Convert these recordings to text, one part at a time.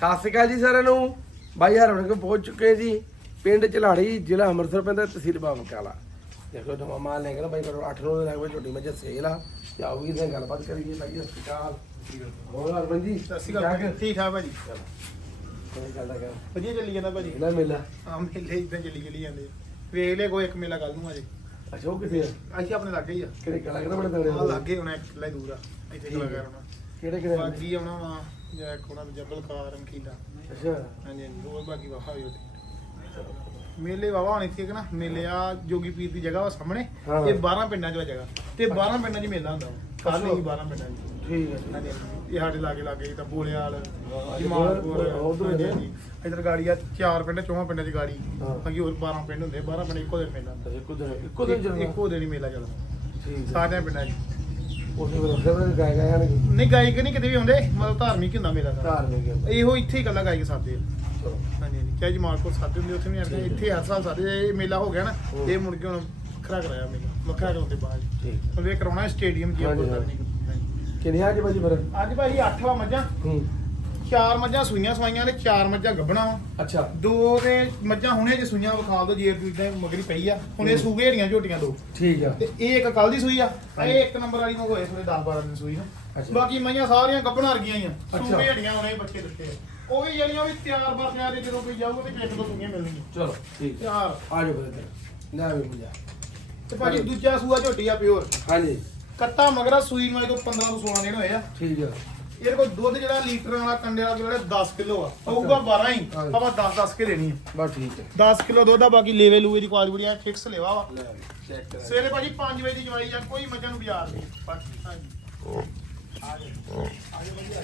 ਸਤਿ ਸ਼੍ਰੀ ਅਕਾਲ ਜੀ ਸਾਰਿਆਂ ਨੂੰ। ਬਾਈ ਹਰਵਣ ਕੋ ਪਹੁੰਚ ਚੁੱਕੇ ਜੀ। ਪਿੰਡ ਝਲਾੜੀ ਜ਼ਿਲ੍ਹਾ ਅੰਮ੍ਰਿਤਸਰ ਪੈਂਦਾ ਤਹਿਸੀਲ ਬਾਬਕਾਲਾ ਦੇਖੋ ਨਵਾਂ ਮਾਲ ਲੈ ਕੇ ਨਾ ਬਾਈ ਕੋਲ 8 9 ਦਿਨ ਲੱਗ ਛੋਟੀ ਮੱਝ ਸੇਲ ਆ। ਤੇ ਆਓ ਵੀ ਇਹਦੇ ਗੱਲਬਾਤ ਕਰੀਏ ਬਾਈ ਸਤਿ ਸ਼੍ਰੀ ਅਕਾਲ। ਹੋਰ ਹਰਵਣ ਜੀ ਸਤਿ ਸ਼੍ਰੀ ਅਕਾਲ। ਠੀਕ ਠਾਕ? ਭਾਜੀ। ਕੋਈ ਗੱਲ ਦਾ ਕਰ। ਵਧੀਆ ਚੱਲੀ ਜਾਂਦਾ ਭਾਜੀ। ਇਹਦਾ ਮੇਲਾ? ਆ ਮੇਲੇ ਇਦਾਂ ਚੱਲੀ ਚੱਲੀ ਜਾਂਦੇ ਆ। ਵੇਖ ਲੈ ਕੋਈ ਇੱਕ ਮੇਲਾ ਕੱਲ ਨੂੰ ਅਜੇ ਅੱਛਾ ਉਹ ਕਿੱਥੇ ਆ? ਅਸੀਂ ਆਪਣੇ ਲਾਗੇ ਹੀ ਆ। ਕਿਹੜੇ ਕਲਾ ਕਿਹੜਾ ਬੜੇ ਤਗੜੇ? ਆ ਲਾਗੇ ਹੋਣਾ ਇੱਕ ਕਿਲਾ ਦੂਰ ਆ। ਇੱਥੇ ਆ। ਕਲਾਕਾਰ ਹੋਣਾ। ਕਿਹੜੇ ਕਿਹੜੇ ਬਾਕੀ ਆਉਣਾ ਵਾ। ਜਾਂ ਇੱਕ ਹੋਣਾ ਜਬਲ ਕਾਰ ਅੰਕੀਲਾ ਅੱਛਾ। ਹਾਂਜੀ ਹਾਂਜੀ ਹੋਰ ਬਾਕੀ ਵਾਹਾ ਵੀ ਉੱਥੇ। ਮੇਲੇ ਵਾਵਾ ਹੋਣੇ ਸੀ ਕਿ ਨਾ ਮੇਲੇ ਆ ਜੋਗੀ ਪੀਰ ਦੀ ਜਗ੍ਹਾ ਵਾ ਸਾਹਮਣੇ ਹਾਂ। ਇਹ 12 ਪਿੰਡਾਂ 'ਚ ਵਾ ਜਗ੍ਹਾ। ਤੇ 12 ਪਿੰਡਾਂ 'ਚ ਮੇਲਾ ਹੁੰਦਾ ਕੱਲ ਹੀ 12 ਪਿੰਡਾਂ 'ਚ। ਠੀਕ ਹੈ ਹਾਂਜੀ, ਹਾਂਜੀ। ਇਹ ਸਾਡੇ ਲਾਗੇ ਲਾਗੇ ਤਾਂ ਬੋਲੇਵਾਲ ਜਮਾਲਪੁਰ ਉੱਧਰ ਹੀ। ਇਧਰ ਗਾੜੀ ਆ ਚਾਰ ਪਿੰਡ ਚੌਹਾਂ ਪਿੰਡਾਂ ਦੀ ਗਾੜੀ। ਹਾਂ। ਬਾਕੀ ਹੋਰ 12 ਪਿੰਡ ਹੁੰਦੇ 12 ਪਿੰਡ ਇੱਕੋ ਦਿਨ ਮੇਲਾ ਹੁੰਦਾ। ਇੱਕੋ ਦਿਨ ਇੱਕੋ ਦਿਨ ਚੱਲਣਾ ਇੱਕੋ ਦਿਨ ਹੀ ਮੇਲਾ ਚੱਲਦਾ। ਠੀਕ ਹੈ ਸਾਰਿਆਂ ਪਿੰਡਾਂ 'ਚ। ਉਸੇ ਵੇਲੇ ਫਿਰ ਗਾਇ ਗਾਇ ਆਣਗੇ ਨਹੀਂ ਗਾਇਕ ਨਹੀਂ ਕਿਤੇ ਵੀ ਹੁੰਦੇ ਮਤਲਬ ਧਾਰਮਿਕ ਹੁੰਦਾ ਮੇਲਾ ਦਾ ਧਾਰਮਿਕ ਹੈ। ਇਹੋ ਇੱਥੇ ਹੀ ਇਕੱਲਾ ਗਾਇਕ ਸਾਦੇ ਚਲੋ। ਹਾਂਜੀ ਹਾਂਜੀ। ਚਾਹੇ ਜਮਾਲਪੁਰ ਸਾਦੇ ਹੁੰਦੇ ਉੱਥੇ ਵੀ ਆਉਂਦੇ ਇੱਥੇ ਹਰ ਸਾਲ ਸਾਦੇ ਇਹ ਮੇਲਾ ਹੋ ਗਿਆ ਨਾ ਹੂੰ। ਇਹ ਮੁੜ ਕੇ ਹੁਣ ਵੱਖਰਾ ਕਰਾਇਆ ਮੇਲਾ। ਵੱਖਰਾ ਕਰਾਉਂਦੇ ਬਾਅਦ। ਠੀਕ ਹੁਣ ਇਹ ਕਰਾਉਣਾ ਸਟੇਡੀਅਮ ਜੀ ਹਾਂਜੀ, ਹਾਂਜੀ। ਕਿੰਨੀਆਂ ਅੱਜ ਭਾਜੀ ਫਿਰ? ਅੱਜ ਭਾਈ 8 ਵਾ ਮੱਝਾਂ। ਹੂੰ। ਚਾਰ ਮੱਝਾਂ ਸੂਈਆਂ ਸਵਾਈਆਂ ਨੇ ਚਾਰ ਮੱਝਾਂ ਗੱਭਣਾ ਵਾ। ਅੱਛਾ। ਦੋ ਤੇ ਮੱਝਾਂ ਹੁਣੇ ਜੇ ਸੂਈਆਂ ਵਿਖਾ ਦੋ ਜੇਰ ਦੇ ਮਗਰੀ ਪਈ ਆ। ਹੁਣ ਇਹ ਸੂਗੇ ਹੜੀਆਂ ਝੋਟੀਆਂ ਦੋ। ਠੀਕ ਆ। ਤੇ ਇਹ ਇੱਕ ਕੱਲ ਦੀ ਸੂਈ ਆ। ਇਹ ਇੱਕ ਨੰਬਰ ਵਾਲੀ ਨੂੰ ਹੋਏ ਸੋਰੇ 10 12 ਦਿਨ ਸੂਈ ਨੂੰ। ਅੱਛਾ। ਬਾਕੀ ਮਈਆਂ ਸਾਰੀਆਂ ਗੱਭਣਾ ਵਰਗੀਆਂ ਹੀ ਆ। ਸੂਗੇ ਹੜੀਆਂ ਹੁਣੇ ਬੱਚੇ ਦਿੱਤੇ ਆ। ਉਹ ਵੀ ਜਿਹੜੀਆਂ ਵੀ ਤਿਆਰ ਬਰ ਤਿਆਰ ਦੇ ਜਦੋਂ ਕੋਈ ਜਾਊਗਾ ਤੇ ਕਿਸ ਤੋਂ ਸੂਈਆਂ ਮਿਲਣਗੀਆਂ। ਚਲੋ ਠੀਕ। ਆ ਆ ਜਾਓ ਇੱਧਰ। ਲੈ ਵੀ ਮੁੰਡਾ ਤੇ ਭਾਜੀ ਦੂਜਾ ਸੂਆ ਝੋਟੀ ਆ ਪਿਓਰ। ਹਾਂਜੀ। ਕੱਟਾ ਮਗਰਾ ਸੂਈ ਨੂੰ ਅਜੇ ਤੋਂ 15 ਤੋਂ 16 ਦਿਨ ਹੋਏ ਆ। ਠੀਕ ਆ। ਇਹਦੇ ਕੋਲ ਦੁੱਧ ਜਿਹੜਾ ਲੀਟਰ ਵਾਲਾ ਕੰਡੇ ਵਾਲਾ ਜਿਹੜਾ 10 ਕਿਲੋ ਆ ਹੋਊਗਾ 12 ਹੀ। ਆਪਾਂ 10 10 ਕੇ ਦੇਣੀ ਆ। ਬਸ ਠੀਕ ਹੈ। 10 ਕਿਲੋ ਦੁੱਧ ਆ ਬਾਕੀ ਲੇਵੇ ਲੂਵੇ ਦੀ ਕੁਆਲਿਟੀ ਆ ਫਿਕਸ ਲੇਵਾ ਵਾ। ਸਵੇਰੇ ਭਾਜੀ 5 ਵਜੇ ਦੀ ਜਵਾਈ ਆ ਕੋਈ ਮੱਝਾਂ ਨੂੰ ਬਾਜ਼ਾਰ ਨਹੀਂ। ਬਾਕੀ ਹਾਂਜੀ। ਆ ਜਾਓ ਆ ਜਾਓ ਵਧੀਆ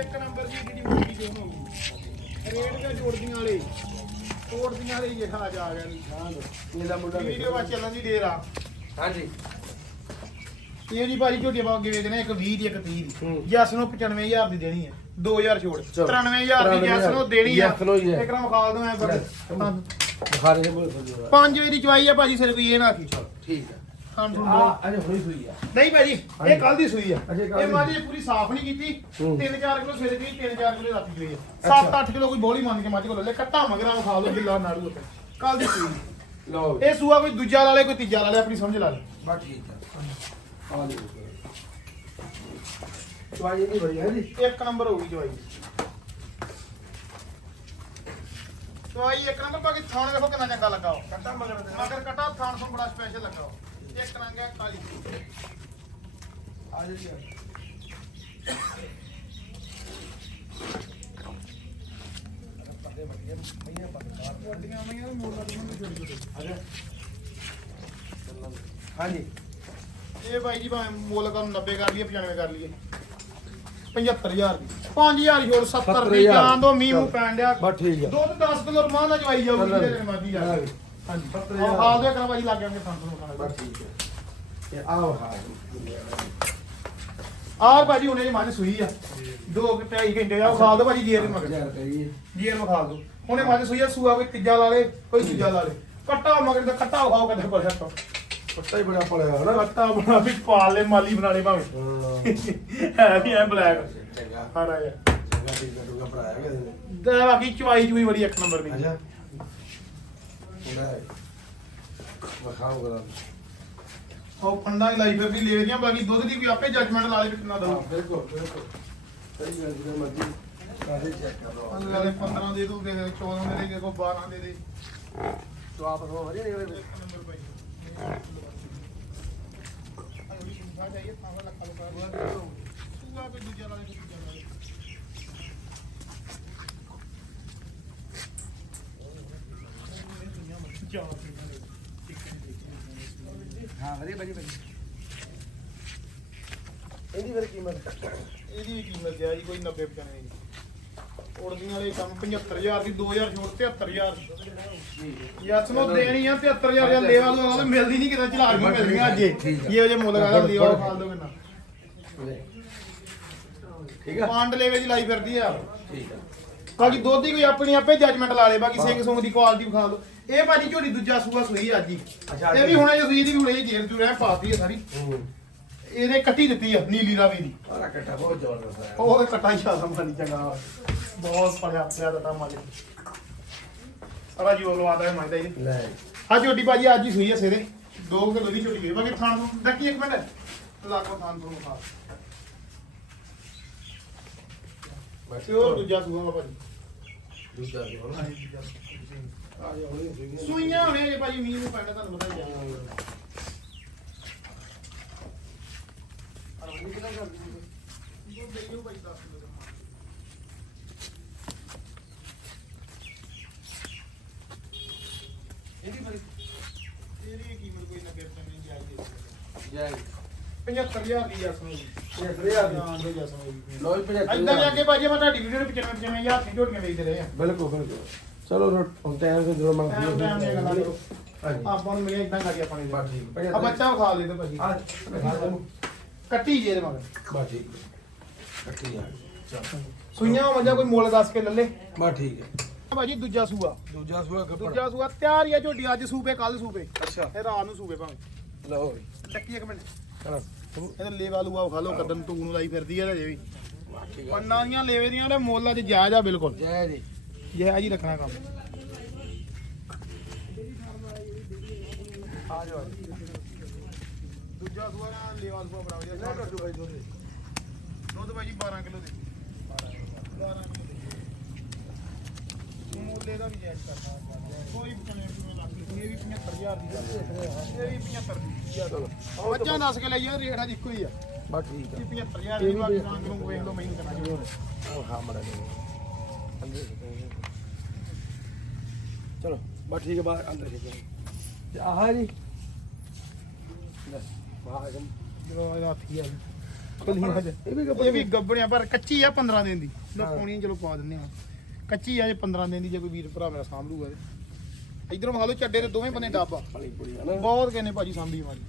ਇੱਕ ਨੰਬਰ ਦੀ ਜਿਹੜੀ ਮੁਰਗੀ ਜੋ ਹੋਊਗੀ ਰੇਟ ਦੇ ਜੋੜਦੀਆਂ ਵਾਲੇ? ਤੋੜਦੀਆਂ ਵਾਲੇ ਇਹ ਖਾ ਜਾ ਗਿਆ ਨਹੀਂ ਇਹਦਾ ਮੁੰਡਾ ਵੀਡੀਓ ਵਾ ਚੱਲਣ ਦੀ ਦੇਰ ਆ। ਹਾਂਜੀ। ਇਹ ਜੀ ਭਾਜੀ ਝੋਟੀਆਂ ਪਾ ਕੇ ਵੇਚਣੇ ਇੱਕ 20 ਦੀ ਇੱਕ 30 ਦੀ। ਹੂੰ। ਜੱਸ ਨੂੰ 95000 ਦੀ ਦੇਣੀ ਹੈ। 2000 ਛੋੜ। ਚਲੋ। 93000 ਦੀ ਜੱਸ ਨੂੰ ਦੇਣੀ ਆ Yes ਨੂੰ ਹੀ ਹੈ। ਇੱਕ ਰਾਂ ਖਾਲ ਦੋ ਐ ਲੈ। ਬੁਖਾਰੇ ਦੇ ਬੋਲ ਸਕਦਾ 5 ਵਜੇ ਦੀ ਚਵਾਈ ਆ ਭਾਜੀ ਸਿਰ ਕੋਈ ਇਹ ਨਾ ਆਖੀ। ਠੀਕ ਆ ਨਹੀਂ ਭਾਜੀ ਇਹ ਕੱਲ ਦੀ ਸੂਈ ਆ। ਇਹ। ਮਾਜੀ ਪੂਰੀ ਸਾਫ਼ ਨਹੀਂ ਕੀਤੀ। ਹੂੰ। 3-4 ਕਿਲੋ ਸਵੇਰੇ ਦੀ 3-4 ਕਿਲੋ ਰਾਤੀ ਅੱਛਾ। 7-8 ਕਿਲੋ ਕੋਈ ਬੋਲੀ ਮੰਨ ਕੇ ਮੱਝ ਕੋਲ ਲੈ ਕੱਟਾ ਮਗਰਾਂ ਖਾ ਲਓ ਗਿੱਲਾ ਨਾੜੂ ਉੱਤੇ। ਕੱਲ ਦੀ ਸੂਈ ਲਓ। ਇਹ ਸੂਆ ਕੋਈ ਦੂਜਾ ਲਾ ਲੇ ਕੋਈ ਤੀਜਾ ਲਾ ਲੇ ਆਪਣੀ ਸਮਝ ਲਾ ਲੇ। ਬਸ ਠੀਕ ਆ। ਚਵਾਈ ਨਹੀਂ ਬੜੀ ਹੈ ਜੀ ਇੱਕ ਨੰਬਰ ਹੋਊਗੀ ਚਵਾਈ ਚਵਾਈ ਇੱਕ ਨੰਬਰ ਬਾਕੀ ਥਾਣ ਦੇਖੋ ਕਿੰਨਾ ਚੰਗਾ ਲੱਗਾ ਉਹ ਕੱਟਾ ਮਗਰ ਦੇ ਮਗਰ ਕਟਾ ਥਾਣ ਤੋਂ ਬੜਾ ਸਪੈਸ਼ਲ ਲੱਗਾ ਉਹ ਇੱਕ ਰੰਗ ਹੈ ਕਾਲੀ ਆ ਜਾਓ ਜੀ ਪੱਤੇ ਵਧੀਆ ਮਈਆਂ ਪੱਤੇ ਵੱਡੀਆਂ ਆਈਆਂ ਮੋੜ ਲਾ ਦੀਆਂ ਛੋਟੀ ਛੋਟੀ ਆ ਜਾ ਹਾਂਜੀ ਇਹ ਬਾਈ ਜੀ ਭਾਵੇਂ ਮੁੱਲ ਕਰਨ 90 ਕਰ ਲਈਏ 95 ਕਰ ਲਈਏ। 75000 ਦੀ। 5000 ਛੋੜ 70 ਦੀ 70,000 ਜਾਨ ਦੋ ਮੀਂਹ ਮੂੰਹ ਪੈਣ ਡਿਆ। ਬਸ ਠੀਕ ਆ। ਦੁੱਧ 10 ਕਿਲੋ ਰਮਾਨ ਨਾਲ ਜਵਾਈ ਜਾਊਗੀ ਚੱਲ। ਜਿਹੜੇ ਮਰਜ਼ੀ ਜਾ ਹਾਂ ਵੀ। ਹਾਂਜੀ। 70,000 ਹਾਲ ਦੇ ਕਰਾ ਬਾਈ ਲੱਗ ਜਾਣਗੇ ਸੰਤ ਨੂੰ ਖਾਣਾ ਬਸ ਠੀਕ ਹੈ ਤੇ ਆਓ ਹਾਂ ਆਹ ਭਾਜੀ ਉਹਨੇ ਜੀ ਮੱਝ ਸੂਈ ਆ। ਦੋ ਕਿ ਢਾਈ ਘੰਟੇ ਆ ਖਾਲ ਦੋ ਭਾਜੀ ਜੀਰ ਦੇ ਮਗਰ ਜੀਰ ਮਖਾਲ ਦੋ। ਉਹਨੇ ਮੱਝ ਸੂਈ ਆ ਸੂਆ ਕੋਈ ਤੀਜਾ ਲਾ ਲੇ ਕੋਈ ਤੀਜਾ ਲਾ ਲੇ। ਕੱਟਾ ਮਗਰ ਦਾ ਕੱਟਾ ਖਾਓ ਕਦੇ ਕੋਲ ਹੱਥੋਂ ਪੱਟਾ ਹੀ ਬੜਾ ਪੜਿਆ ਹਨਾ ਰੱਟਾ ਬਣਾ ਵੀ ਪਾਲ ਲੈ ਮਾਲੀ ਬਣਾਣੇ ਭਾਵੇਂ। ਹੈ। ਵੀ ਐ ਬਲੈਕ ਹਾਂ ਰਾਜਾ। ਚੰਗਾ ਠੀਕ ਕਰੂਗਾ ਭਰਾਇਆ ਕਿਸੇ ਨੇ ਤੇ ਬਾਕੀ ਚਵਾਈ ਚੂਈ ਬੜੀ ਇੱਕ ਨੰਬਰ ਦੀ। ਅੱਛਾ। ਉਹਦਾ ਵਖਾਓ ਗਰਾ ਉਹ ਫੰਡਾ ਹੀ ਲਾਈ ਵੀ ਲੈ ਰਹੀਆਂ ਬਾਕੀ ਦੁੱਧ ਦੀ ਵੀ ਆਪੇ ਜੱਜਮੈਂਟ ਲਾ ਦੇ ਦੇ ਦੇ ਦੇ ਕੋਈ 12 ਦੇ ਦੇ ਇਹ ਨੰਬਰ ਭਾਈ। ਹਾਂ ਵਧੀਆ ਭਾਜੀ ਭਾਜੀ ਇਹਦੀ ਫਿਰ ਕੀਮਤ? ਇਹਦੀ ਵੀ ਕੀਮਤ ਹੈ ਜੀ ਕੋਈ 90 95 ਦੀ। ਉੜਦੀਆਂ ਵਾਲੇ ਕੰਮ 75000 ਦੀ 2000 ਛੋੜ 73000 ਜੀ। ਯਸ ਨੂੰ ਦੇਣੀ ਆ 73000 ਜਾਂ ਲੇਵਾ ਨੂੰ ਆਉਂਦਾ ਮਿਲਦੀ ਨਹੀਂ ਕਿਤੇ ਚਲਾ ਕੇ ਮਿਲਦੀਆਂ ਅੱਜ। ਠੀਕ ਆ। ਇਹ ਜੇ ਮੁੱਲ ਕਰਾ ਲੇਵਾ ਖਾਲ ਦੋ ਕਿੰਨਾ। ਠੀਕ ਆ। ਪਾਂਡ ਲੇਵੇ ਦੀ ਲਾਈ ਫਿਰਦੀ ਆ। ਠੀਕ ਆ। ਬਾਕੀ ਦੁੱਧ ਦੀ ਕੋਈ ਆਪਣੀ ਆਪੇ ਜੱਜਮੈਂਟ ਲਾ ਲੇ ਬਾਕੀ ਸਿੰਘ ਸੁੰਗ ਦੀ ਕੁਆਲਿਟੀ ਵਿਖਾ ਲਓ। ਇਹ ਭਾਜੀ ਝੋਲੀ ਦੂਜਾ ਸੂਆ ਸੂਈ ਅੱਜ ਹੀ। ਅੱਛਾ, ਅੱਜ ਇਹ ਵੀ ਹੀ। ਹੁਣੇ ਜੋ ਸੂਈ ਦੀ ਹੁਣੇ ਜੇਰ ਪਾਤੀ ਸਾਰੀ। ਕੱਟੀ ਦਿੱਤੀ ਆ ਨੀਲੀ ਰਾਵੀ ਆਹ ਕੱਟਾ ਬਹੁਤ ਜ਼ਬਰਦਸਤ ਹੈ ਉਹ ਕੱਟਾ ਹੀ ਸ਼ਾਸਮ ਵਾਲੀ ਚੰਗਾ। ਪੜਿਆ ਪਿਆ ਦਾ ਤਾਂ ਮਾਲੇ। ਸਾਰਾ ਜੀ ਉਹ ਲਵਾਦਾ ਹੈ ਮਾਇਦਾ ਇਹ ਲੈ। ਆ ਝੋਟੀ ਭਾਜੀ ਅੱਜ ਹੀ ਸੂਈ ਆ ਸਵੇਰੇ। 2 ਕਿਲੋ ਦੀ ਝੋਟੀ ਬਾਕੀ ਥਾਣ ਤੋਂ ਡੱਕੀ ਇੱਕ ਮਿੰਟ। ਲਾਗੋ ਥਾਣ ਤੋਂ ਖਾ। ਤੇ ਉਹ ਦੂਜਾ ਸੂਆ ਭਾਜੀ। ਦੂਜਾ ਜੀ ਹੋਣਾ ਆ ਜਾ ਹੋਣੀ ਸੀ ਸੂਈਆਂ ਹੋਣੇ ਭਾਜੀ ਮੀਂਹ ਨੂੰ ਪੈਣਾ ਤੁਹਾਨੂੰ ਪਤਾ ਹੀ ਆ ਜੋ ਦੇਈਓ ਭਾਈ 10 ਕਿਲੋ ਦਾ ਮਾਲ। ਇਹਦੀ ਬੜੀ ਇਹਦੀ ਕੀਮਤ ਕੋਈ 90 ਰੁਪਏ ਦੀ ਆਈ ਦੇ ਜੈ 75000 ਦੀ ਜਸਮੀ ਦੀ। ਇਹ ਰਿਆ ਦੀ। ਹਾਂ ਦੇ ਜਸਮੀ ਦੀ। ਲੋਈ 75 ਇਦਾਂ ਜਾ ਕੇ ਭਾਜੀ ਮੈਂ ਤੁਹਾਡੀ ਵੀਡੀਓ ਦੇ 95 95000 ਦੀ ਝੋਟੀਆਂ ਵੇਚਦੇ ਰਹੇ ਆ। ਬਿਲਕੁਲ ਬਿਲਕੁਲ। ਚਲੋ ਰੋ ਹੁਣ ਟਾਈਮ ਤੇ ਜਦੋਂ ਮੰਗ ਟਾਈਮ ਟਾਈਮ ਦੀਆਂ ਗੱਲਾਂ ਕਰੋ। ਹਾਂਜੀ। ਆਪਾਂ ਨੂੰ ਮਿਲਿਆ ਇਦਾਂ ਕਰੀ ਆਪਾਂ ਨੇ। ਬਸ ਠੀਕ ਆ ਬੱਚਾ ਵਿਖਾ ਦੇ ਤੇ ਭਾਜੀ। ਆ ਕੱਟੀ ਜੇ ਦੇ ਮਗਰ। ਬਸ ਠੀਕ ਕੱਟੀ ਆ। ਚਲ। ਸੂਈਆਂ ਮੱਝਾਂ ਕੋਈ ਮੁੱਲ ਦੱਸ ਕੇ ਲੱਲੇ ਬਸ ਠੀਕ ਹੈ। ਭਾਜੀ ਦੂਜਾ ਸੂਆ। ਦੂਜਾ ਸੂਆ ਕੱਪੜਾ। ਦੂਜਾ ਸੂਆ ਤਿਆਰ ਹੀ ਆ ਝੋਟੀ ਅੱਜ ਸੂਪੇ ਕੱਲ ਸੂਪੇ ਅੱਛਾ। ਇਹ ਰਾਤ ਨੂੰ ਸੂਪੇ ਭਾਵੇਂ। ਲਓ ਟੱਕੀ ਇੱਕ ਮਿੰਟ। ਚਲੋ ਇਹਦੇ ਲੇਵਾ ਲੂਆ ਵਿਖਾ ਲਓ ਕਦਨ ਤੂੰ ਨੂੰ ਲਾਈ ਫਿਰਦੀ ਆ ਜੇ ਵੀ। ਪੰਨਾਂ ਦੀਆਂ ਲੇਵੇ ਦੀਆਂ ਤੇ ਮੁੱਲ ਅੱਜ ਜਾਇਜ਼ ਆ ਬਿਲਕੁਲ। ਜੈ ਜੀ। ਜਾਇਜ਼ ਹੀ ਰੱਖਣਾ ਕੰਮ। ਆ ਜਾਓ ਦੂਜਾ ਸੂਆ ਨਾ ਲੇਵਾ ਸੂਆ ਬੜਾ ਵਧੀਆ ਲੈ ਕੱਟੂ ਭਾਈ ਦੋਦੇ ਦੁੱਧ? ਭਾਈ ਜੀ 12 ਕਿਲੋ ਦੇ। 12 ਕਿਲੋ। ਦੇ। ਮੁੱਲੇ ਦਾ ਵੀ ਜਾਇਜ਼ ਕਰਨਾ। ਕੋਈ ਇਹ ਵੀ 75000 ਦੀ ਗੱਲ ਇਹ ਵੀ 75 ਦੀ। ਚਲੋ ਬੱਚਾ ਦੱਸ ਕੇ ਲਈ ਯਾਰ ਰੇਟ ਅੱਜ ਇੱਕੋ ਹੀ ਆ। ਬਸ ਠੀਕ ਆ। ਇਹ 75000 ਦੀ ਬਾਕੀ ਰੰਗ ਨੂੰ ਵੇਖ ਲਓ ਮੈਨੂੰ ਕਰਾ ਜੀ ਉਹ ਹਾਂ ਮੜਾ ਚਲੋ ਬਸ ਠੀਕ ਹੈ ਬਾਹਰ ਅੰਦਰ ਤੇ ਆਹ ਜੀ। ਲੈ ਬਾਹਰ ਜਮ ਜਦੋਂ ਆ ਇਹ ਵੀ ਇਹ ਵੀ ਗੱਬੜਿਆ ਪਰ ਕੱਚੀ ਆ 15 ਦਿਨ ਦੀ। ਲੋ। ਪਾਉਣੀ ਚਲੋ ਪਾ ਦਿੰਦੇ ਆ ਕੱਚੀ ਆ ਜੇ 15 ਦਿਨ ਦੀ ਜੇ ਕੋਈ ਵੀਰ ਭਰਾ ਮੇਰਾ ਸਾਂਭ ਲੂਗਾ ਤੇ। ਇਧਰੋਂ ਵਿਖਾ ਲਓ, ਚੱਡੇ ਦੇ ਦੋਵੇਂ ਬੰਨੇ ਡਾਬਾ। ਬੜੀ ਬਹੁਤ ਕਹਿੰਦੇ ਭਾਜੀ ਸਾਂਭੀ ਮਾਰੀ।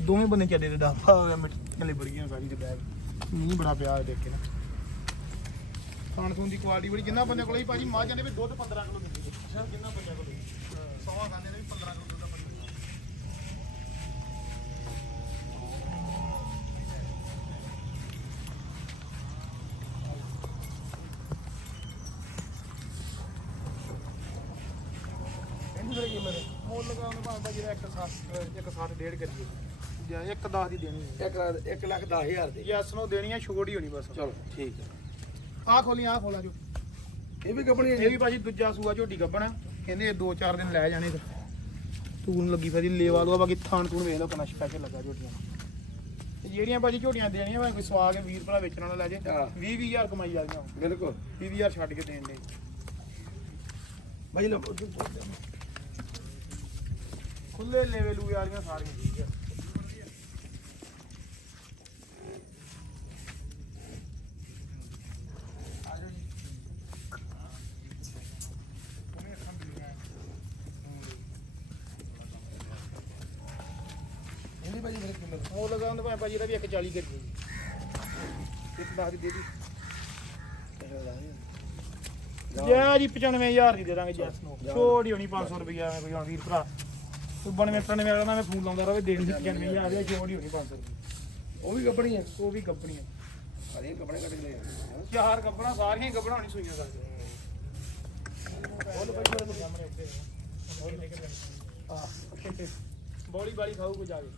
ਦੋਵੇਂ ਬੰਨੇ ਚੱਡੇ ਦੇ ਡਾਬਾ ਹੋਇਆ ਮਿੱਟਲੇ ਬੜੀਆਂ ਸਾਰੀ ਦੇ ਬੈਗ। ਮੀਂਹ ਬੜਾ ਪਿਆਰ ਹੈ ਦੇਖ ਕੇ ਨਾ। ਖਾਣ ਖੂਨ ਦੀ ਕੁਆਲਿਟੀ ਬੜੀ, ਜਿੰਨਾ ਬੰਦੇ ਕੋਲ ਹੀ ਭਾਜੀ, ਮਾਂ ਜਾਂਦੇ ਵੀ ਦੁੱਧ 15 ਕਿਲੋ ਦਿੰਦੀ। ਜਿੰਨਾ ਬੰਦੇ ਕੋਲ ਸੌਆ ਖਾਂਦੇ ਨੇ ਵੀ 15 ਕਿਲੋ ਮੁੱਲ ਲਗਾਉਣ ਭਾਵੇਂ ਜਿਹੜਾ 160 160 ਡੇਢ ਕਰੀਏ। ਜਾਂ 1 10 ਦੀ ਦੇਣੀ ਹੈ। 1 ਲੱਖ 1 ਲੱਖ 10000 ਦੀ। ਯੈਸ ਨੂੰ ਦੇਣੀ ਹੈ ਛੋੜ ਹੀ ਹੋਣੀ ਬਸ। ਚਲੋ ਠੀਕ ਹੈ। ਆਹ ਖੋਲੀ ਆਹ ਖੋਲਾ ਜੋ। ਇਹ ਵੀ ਕੰਪਨੀ ਇਹ ਵੀ ਭਾਜੀ ਦੂਜਾ ਸੂਆ ਝੋਟੀ ਗੱਬਣਾ। ਕਹਿੰਦੇ ਇਹ 2-4 ਦਿਨ ਲੈ ਜਾਣੇ ਤੂਨ ਲੱਗੀ ਫਰੀ ਲੇਵਾ ਲੂਆ ਬਾਕੀ ਥਾਣ ਤੂਣ ਵੇਖ ਲਓ ਕਿੰਨਾ ਸਪੈਸ਼ਲ ਲੱਗਾ ਝੋਟੀਆਂ ਜਿਹੜੀਆਂ ਭਾਜੀ ਝੋਟੀਆਂ ਦੇਣੀਆਂ ਭਾਵੇਂ ਕੋਈ ਸਵਾ ਕੇ ਵੀਰ ਭਰਾ ਵੇਚਣ ਵਾਲਾ ਲੈ ਜੇ। ਹਾਂ। 20 20000 ਕਮਾਈ ਵਾਲੀਆਂ। ਬਿਲਕੁਲ। 20000 ਛੱਡ ਕੇ ਦੇਣ ਦੇ। ਬਾਈ ਲੋ ਖੁੱਲੇ ਲੇਵੇ ਲੂਏ ਵਾਲੀਆਂ ਸਾਰੀਆਂ ਠੀਕ ਆ। ਇਹਦੀ ਬਾਈ ਮੇਰੇ ਕਿੰਨੇ ਉਹ ਲਗਾਉਂਦੇ ਭਾਵੇਂ ਭਾਜੀ ਇਹਦਾ ਵੀ 140 ਕਰੀਏ। ਇੱਕ ਦਸ ਦੀ ਦੇ। ਦੀ ਜੈ ਜੀ 95000 ਦੀ ਦੇ ਦਾਂਗੇ ਜੈਸ ਨੂੰ ਛੋੜੀ ਹੋਣੀ 500 ਰੁਪਏ ਐਵੇਂ ਕੋਈ ਵੀਰ ਭਰਾ। ਤੂੰ 92 93 ਵਾਲਾ ਮੈਂ ਫੋਨ ਲਾਉਂਦਾ ਰਹੇ ਦੇਣ ਦੀ 95000 ਦੀ ਛੋੜੀ ਹੋਣੀ 500 ਰੁਪਏ ਉਹ ਵੀ ਕੰਪਨੀ ਹੈ ਉਹ ਵੀ ਕੰਪਨੀ ਹੈ ਅਰੇ ਕੱਪੜੇ ਕੱਢ ਲਏ ਚਾਰ ਕੱਪੜਾ ਸਾਰੀਆਂ ਹੀ ਕੱਪੜਾ ਹੋਣੀ ਸੂਈਆਂ ਸਕਦੇ ਬੋਲ ਭਾਈ ਮੇਰੇ ਸਾਹਮਣੇ ਉੱਤੇ। ਆ ਬੋਲੀ ਬਾਲੀ ਖਾਊ ਕੋ ਜਾ ਕੇ।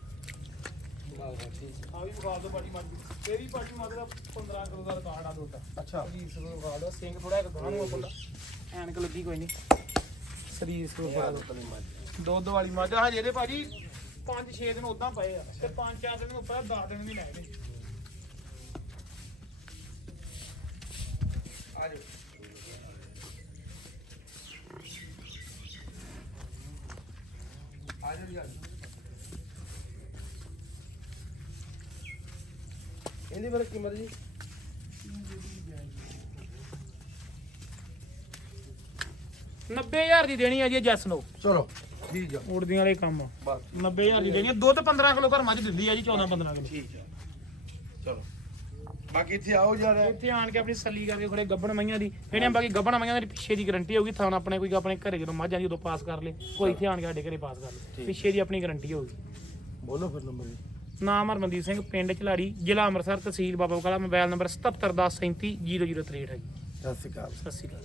ਆ। ਵੀ ਪਾਟੀ ਮੱਝ ਦੀ। ਇਹ ਵੀ ਪਾਟੀ ਮੱਝ ਦਾ 15 ਕਿਲੋ ਦਾ ਰਿਕਾਰਡ ਆ ਦੁੱਧ ਅੱਛਾ। ਵਿਖਾ ਦੋ ਸਿੰਘ ਥੋੜਾ ਇੱਕ ਨੂੰ ਆਪਣਾ ਐਨਕ ਲੱਗੀ ਕੋਈ ਨਹੀਂ ਸਰੀਰ ਦਿਓ। ਦੁੱਧ ਵਾਲੀ ਮੱਝ। ਹਜੇ ਇਹਦੇ ਭਾਜੀ 5-6 ਦਿਨ ਉਦਾਂ ਪਏ ਆ ਤੇ 5-4 ਦਿਨ ਉੱਪਰ 10 ਦਿਨ ਵੀ ਲੈ ਗਏ। ਇਹਦੀ ਮੇਰੇ ਕੀਮਤ ਜੀ ਨੱਬੇ ਹਜ਼ਾਰ ਦੀ ਦੇਣੀ ਆ ਜੀ ਜੈਸ ਨੂੰ। ਚਲੋ ਠੀਕ ਆ। ਉੜਦੀਆਂ ਵਾਲੇ ਕੰਮ। ਬਸ। 90000 ਦੀ ਦੇਣੀ ਆ। ਦੁੱਧ 15 ਕਿਲੋ ਘਰ ਮੱਝ ਦਿੰਦੀ ਆ ਜੀ 14 15 ਕਿਲੋ। ਠੀਕ ਆ। ਚਲੋ। ਬਾਕੀ ਇੱਥੇ ਆਓ ਯਾਰ ਇੱਥੇ ਆਣ ਕੇ ਆਪਣੀ ਸੱਲੀ ਕਰਕੇ ਖੜੇ ਗੱਬਣ ਮਈਆਂ ਦੀ। ਜਿਹੜੀਆਂ ਬਾਕੀ ਗੱਬਣ ਮਈਆਂ ਦੀ ਪਿੱਛੇ ਦੀ ਗਾਰੰਟੀ ਹੋਊਗੀ ਥਾਣ ਆਪਣੇ ਕੋਈ ਆਪਣੇ ਘਰੇ ਜਦੋਂ ਮੱਝ ਆਂਦੀ ਉਦੋਂ ਪਾਸ ਕਰ ਲੇ। ਕੋਈ ਇੱਥੇ ਆਣ ਕੇ ਸਾਡੇ ਘਰੇ ਪਾਸ ਕਰ ਲੇ। ਪਿੱਛੇ ਦੀ ਆਪਣੀ ਗਾਰੰਟੀ ਹੋਊਗੀ। ਬੋਲੋ ਫਿਰ ਨੰਬਰ ਜੀ। ਨਾਮ ਹਰਮਨਦੀਪ ਸਿੰਘ ਪਿੰਡ ਝਲਾੜੀ ਜ਼ਿਲ੍ਹਾ ਅੰਮ੍ਰਿਤਸਰ ਤਹਿਸੀਲ ਬਾਬਾ ਬਕਾਲਾ ਮੋਬਾਈਲ ਨੰਬਰ 7710370063 ਹੈ ਜੀ। ਸਤਿ ਸ਼੍ਰੀ ਅਕਾਲ। ਸਤਿ ਸ਼੍ਰੀ ਅਕਾਲ।